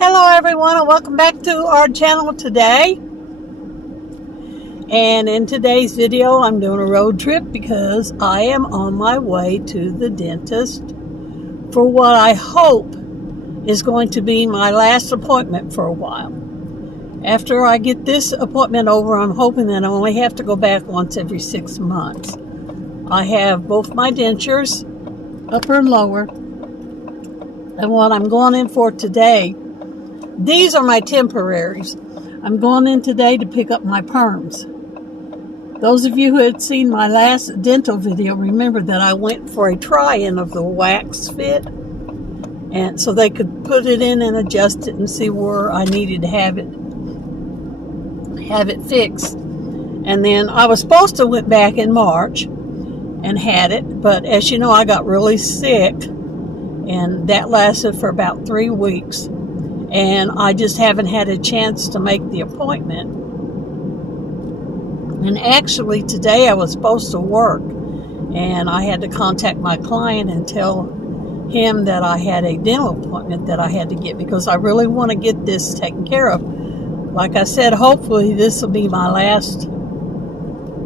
Hello everyone and welcome back to our channel today. And in today's video I'm doing a road trip because I am on my way to the dentist for what I hope is going to be my last appointment for a while. After I get this appointment over, I'm hoping that I only have to go back once every 6 months. I have both my dentures, upper and lower, and what I'm going in for today, these are my temporaries. I'm going in today to pick up my perms. Those of you who had seen my last dental video remember that I went for a try-in of the wax fit, and so they could put it in and adjust it and see where I needed to have it fixed. And then I was supposed to went back in March and had it, but as you know, I got really sick, and that lasted for about 3 weeks. And I just haven't had a chance to make the appointment. And actually today I was supposed to work, and I had to contact my client and tell him that I had a dental appointment that I had to get because I really want to get this taken care of. Like I said, hopefully this will be my last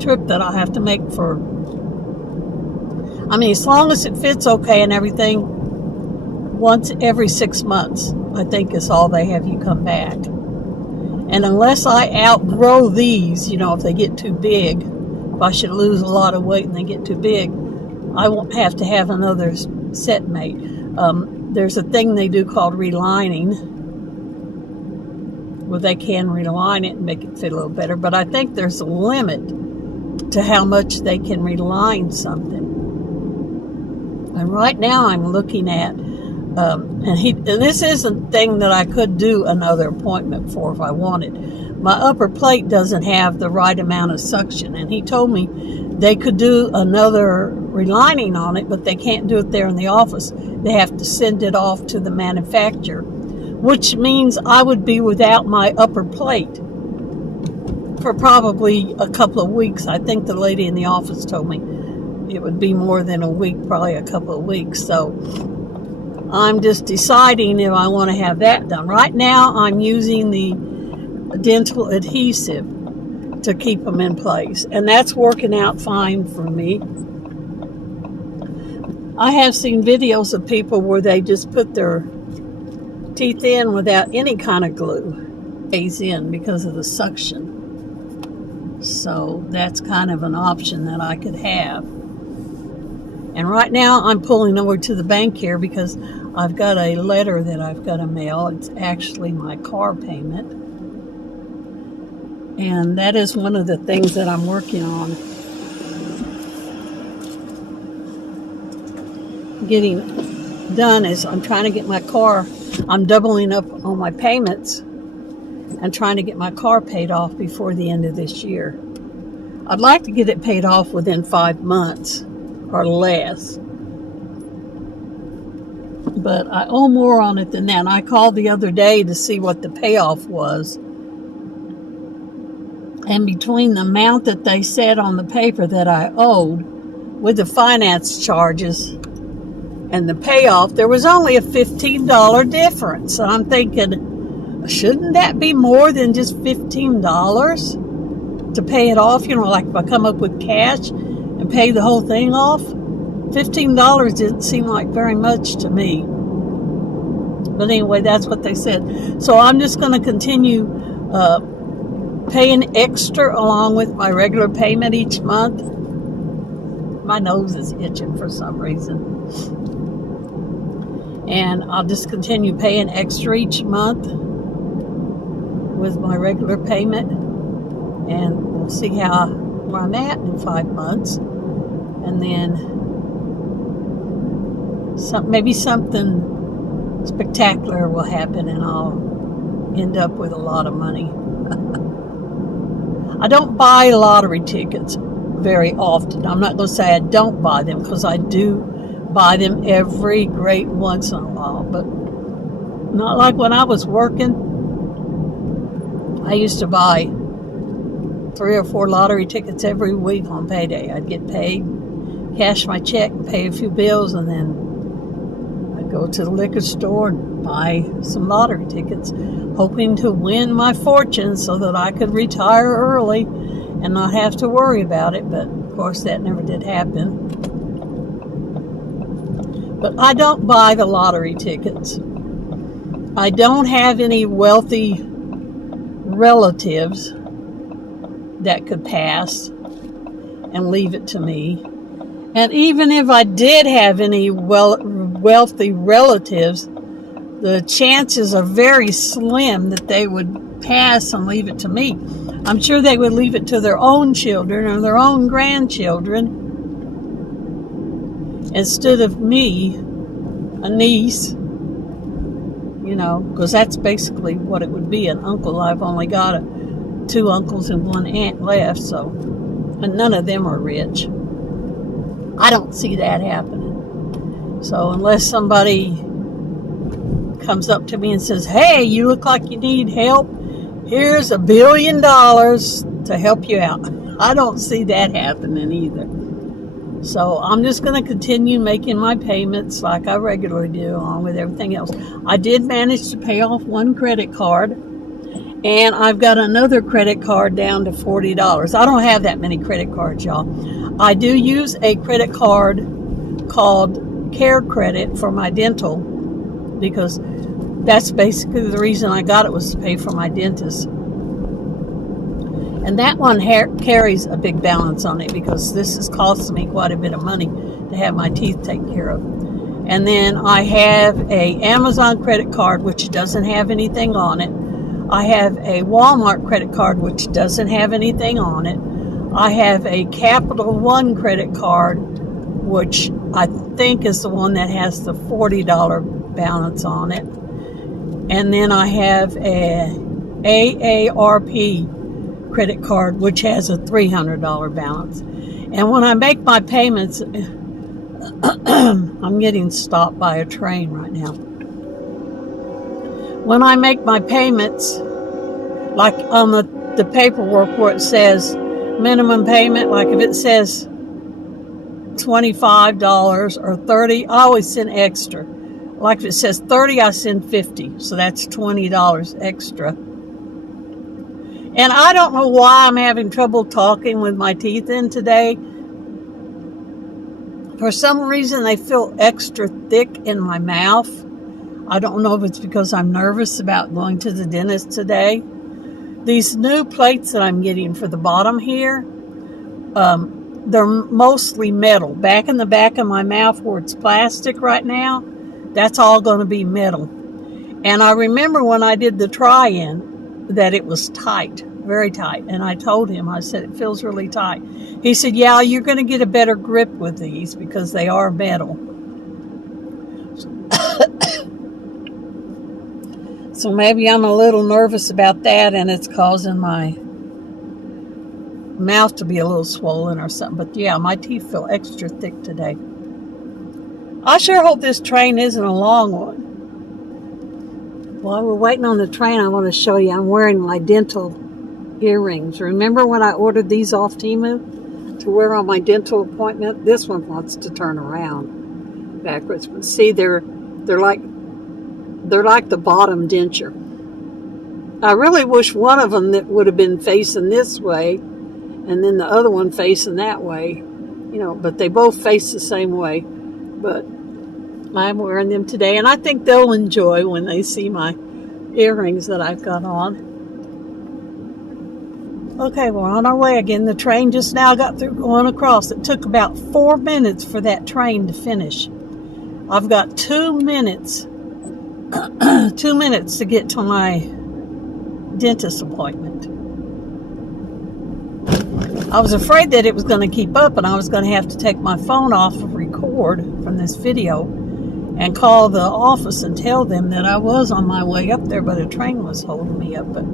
trip that I have to make for, as long as it fits okay and everything, once every 6 months. I think is all they have you come back. And unless I outgrow these, if they get too big, if I should lose a lot of weight and they get too big, I won't have to have another set made. There's a thing they do called relining, where they can reline it and make it fit a little better. But I think there's a limit to how much they can reline something. And right now I'm looking at and this is a thing that I could do another appointment for if I wanted. My upper plate doesn't have the right amount of suction, and he told me they could do another relining on it, but they can't do it there in the office. They have to send it off to the manufacturer, which means I would be without my upper plate for probably a couple of weeks. I think the lady in the office told me it would be more than a week, probably a couple of weeks. So I'm just deciding if I want to have that done. Right now, I'm using the dental adhesive to keep them in place, and that's working out fine for me. I have seen videos of people where they just put their teeth in without any kind of glue. Stays in because of the suction. So that's kind of an option that I could have. And right now I'm pulling over to the bank here because I've got a letter that I've got to mail. It's actually my car payment. And that is one of the things that I'm working on getting done, is I'm trying to get my car, I'm doubling up on my payments and trying to get my car paid off before the end of this year. I'd like to get it paid off within 5 months. Or less, but I owe more on it than that. And I called the other day to see what the payoff was, and between the amount that they said on the paper that I owed with the finance charges and the payoff, there was only a $15 difference. So I'm thinking, shouldn't that be more than just $15 to pay it off? Like if I come up with cash and pay the whole thing off, $15 didn't seem like very much to me. But anyway, that's what they said. So I'm just going to continue paying extra along with my regular payment each month. My nose is itching for some reason. And I'll just continue paying extra each month with my regular payment. And we'll see where I'm at in 5 months. And then maybe something spectacular will happen and I'll end up with a lot of money. I don't buy lottery tickets very often. I'm not going to say I don't buy them, because I do buy them every great once in a while, but not like when I was working. I used to buy 3 or 4 lottery tickets every week on payday. I'd get paid, cash my check, and pay a few bills, and then I'd go go to the liquor store and buy some lottery tickets, hoping to win my fortune so that I could retire early and not have to worry about it. But of course that never did happen. But I don't buy the lottery tickets. I don't have any wealthy relatives that could pass and leave it to me. And even if I did have any wealthy relatives, the chances are very slim that they would pass and leave it to me. I'm sure they would leave it to their own children or their own grandchildren instead of me, a niece, because that's basically what it would be, an uncle. I've only got 2 uncles and 1 aunt left, and none of them are rich. I don't see that happening. So unless somebody comes up to me and says, hey, you look like you need help, here's $1 billion to help you out. I don't see that happening either. So I'm just going to continue making my payments like I regularly do, along with everything else. I did manage to pay off 1 credit card, and I've got another credit card down to $40. I don't have that many credit cards, y'all. I do use a credit card called Care Credit for my dental, because that's basically the reason I got it, was to pay for my dentist. And that one carries a big balance on it, because this is costing me quite a bit of money to have my teeth taken care of. And then I have a Amazon credit card, which doesn't have anything on it. I have a Walmart credit card, which doesn't have anything on it. I have a Capital One credit card, which I think is the one that has the $40 balance on it. And then I have a AARP credit card, which has a $300 balance. And when I make my payments, I'm getting stopped by a train right now. When I make my payments, like on the paperwork where it says minimum payment, like if it says $25 or $30, I always send extra. Like if it says $30, I send $50, so that's $20 extra. And I don't know why I'm having trouble talking with my teeth in today. For some reason, they feel extra thick in my mouth. I don't know if it's because I'm nervous about going to the dentist today. These new plates that I'm getting for the bottom here, they're mostly metal. Back in the back of my mouth where it's plastic right now, that's all going to be metal. And I remember when I did the try-in that it was tight, very tight. And I told him, I said, it feels really tight. He said, yeah, you're going to get a better grip with these because they are metal. So maybe I'm a little nervous about that, and it's causing my mouth to be a little swollen or something. But yeah, my teeth feel extra thick today. I sure hope this train isn't a long one. While we're waiting on the train, I want to show you I'm wearing my dental earrings. Remember when I ordered these off Temu to wear on my dental appointment? This one wants to turn around backwards. But see, they're like the bottom denture. I really wish one of them that would have been facing this way and then the other one facing that way, but they both face the same way. But I'm wearing them today, and I think they'll enjoy when they see my earrings that I've got on. Okay, we're on our way again. The train just now got through going across. It took about 4 minutes for that train to finish. I've got 2 minutes 2 minutes to get to my dentist appointment. I was afraid that it was going to keep up and I was going to have to take my phone off and record from this video and call the office and tell them that I was on my way up there, but a train was holding me up. But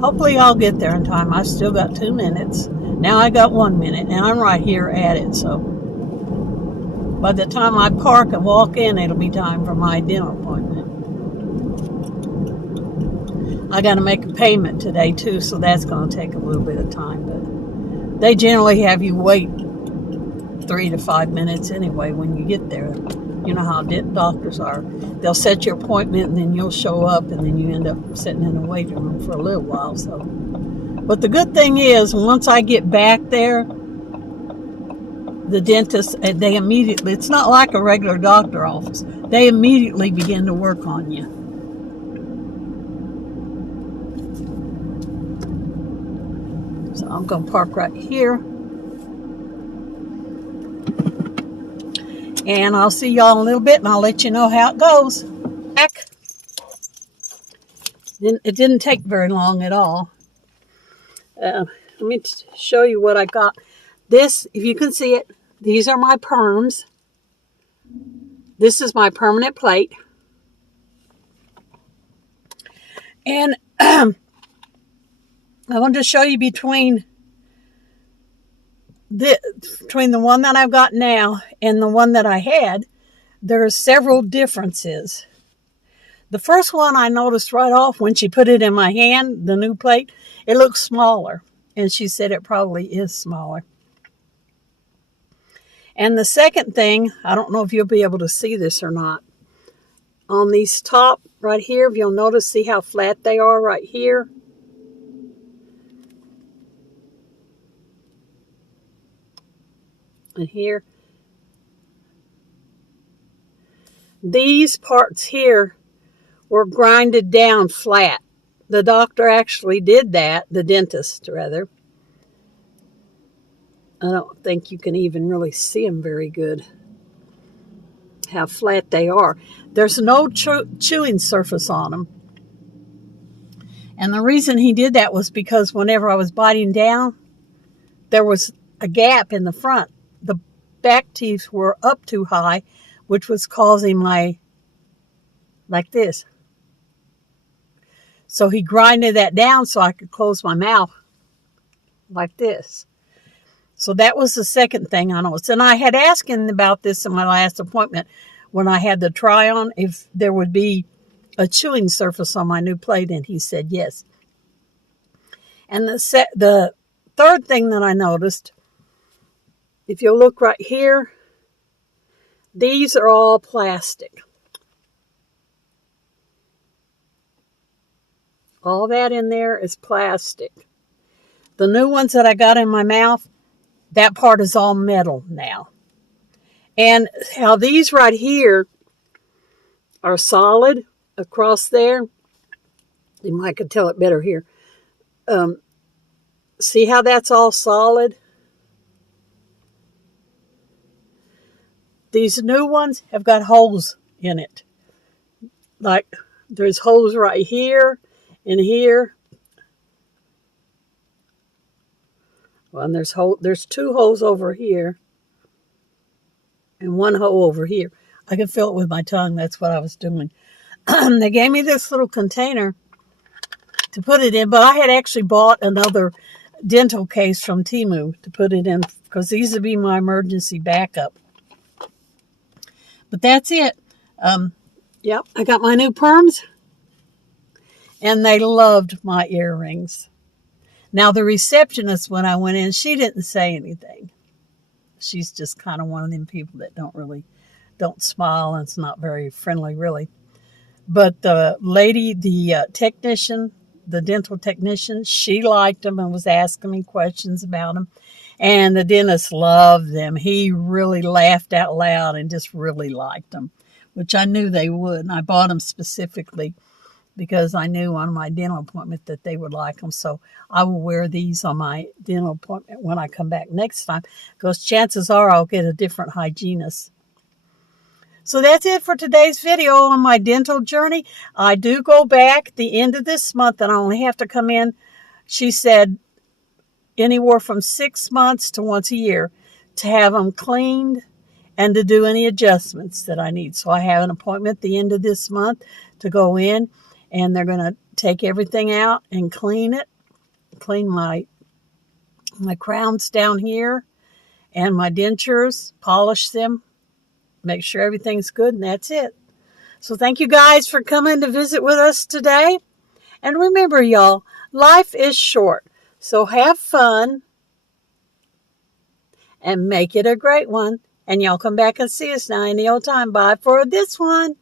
hopefully I'll get there in time. I've still got 2 minutes. Now I got 1 minute and I'm right here at it. So by the time I park and walk in, it'll be time for my dental appointment. I got to make a payment today too, so that's going to take a little bit of time. But they generally have you wait 3 to 5 minutes anyway when you get there. You know how doctors are. They'll set your appointment and then you'll show up and then you end up sitting in the waiting room for a little while. So, but the good thing is, once I get back there, the dentist, they immediately, it's not like a regular doctor office. They immediately begin to work on you. So I'm going to park right here. And I'll see y'all in a little bit, and I'll let you know how it goes. Back. It didn't take very long at all. Let me show you what I got. This, if you can see it, these are my perms. This is my permanent plate. And I wanted to show you between the one that I've got now and the one that I had, there are several differences. The first one I noticed right off when she put it in my hand, the new plate, it looks smaller. And she said it probably is smaller. And the second thing, I don't know if you'll be able to see this or not. On these top right here, if you'll notice, see how flat they are right here? And here. These parts here were grinded down flat. The doctor actually did that, the dentist rather. I don't think you can even really see them very good, how flat they are. There's no chewing surface on them. And the reason he did that was because whenever I was biting down, there was a gap in the front. The back teeth were up too high, which was causing my, like this. So he grinded that down so I could close my mouth like this. So that was the second thing I noticed. And I had asked him about this in my last appointment when I had the try on, if there would be a chewing surface on my new plate, and he said yes. And the third thing that I noticed, if you look right here, these are all plastic. All that in there is plastic. The new ones that I got in my mouth, that part is all metal now. And how these right here are solid across there. You might could tell it better here. See how that's all solid? These new ones have got holes in it. Like there's holes right here and here. Well, and there's two holes over here and one hole over here. I can feel it with my tongue. That's what I was doing. They gave me this little container to put it in, but I had actually bought another dental case from Temu to put it in because these would be my emergency backup. But that's it. Yep, I got my new perms, and they loved my earrings. Now, the receptionist, when I went in, she didn't say anything. She's just kind of one of them people that don't smile, and it's not very friendly, really. But the lady, the technician, the dental technician, she liked them and was asking me questions about them. And the dentist loved them. He really laughed out loud and just really liked them, which I knew they would. And I bought them specifically because I knew on my dental appointment that they would like them. So I will wear these on my dental appointment when I come back next time, because chances are I'll get a different hygienist. So that's it for today's video on my dental journey. I do go back at the end of this month, and I only have to come in, she said, anywhere from 6 months to once a year to have them cleaned and to do any adjustments that I need. So I have an appointment at the end of this month to go in, and they're going to take everything out and clean it, clean my crowns down here and my dentures, polish them, make sure everything's good, and that's it. So thank you guys for coming to visit with us today. And remember, y'all, life is short. So have fun and make it a great one. And y'all come back and see us now any old time. Bye for this one.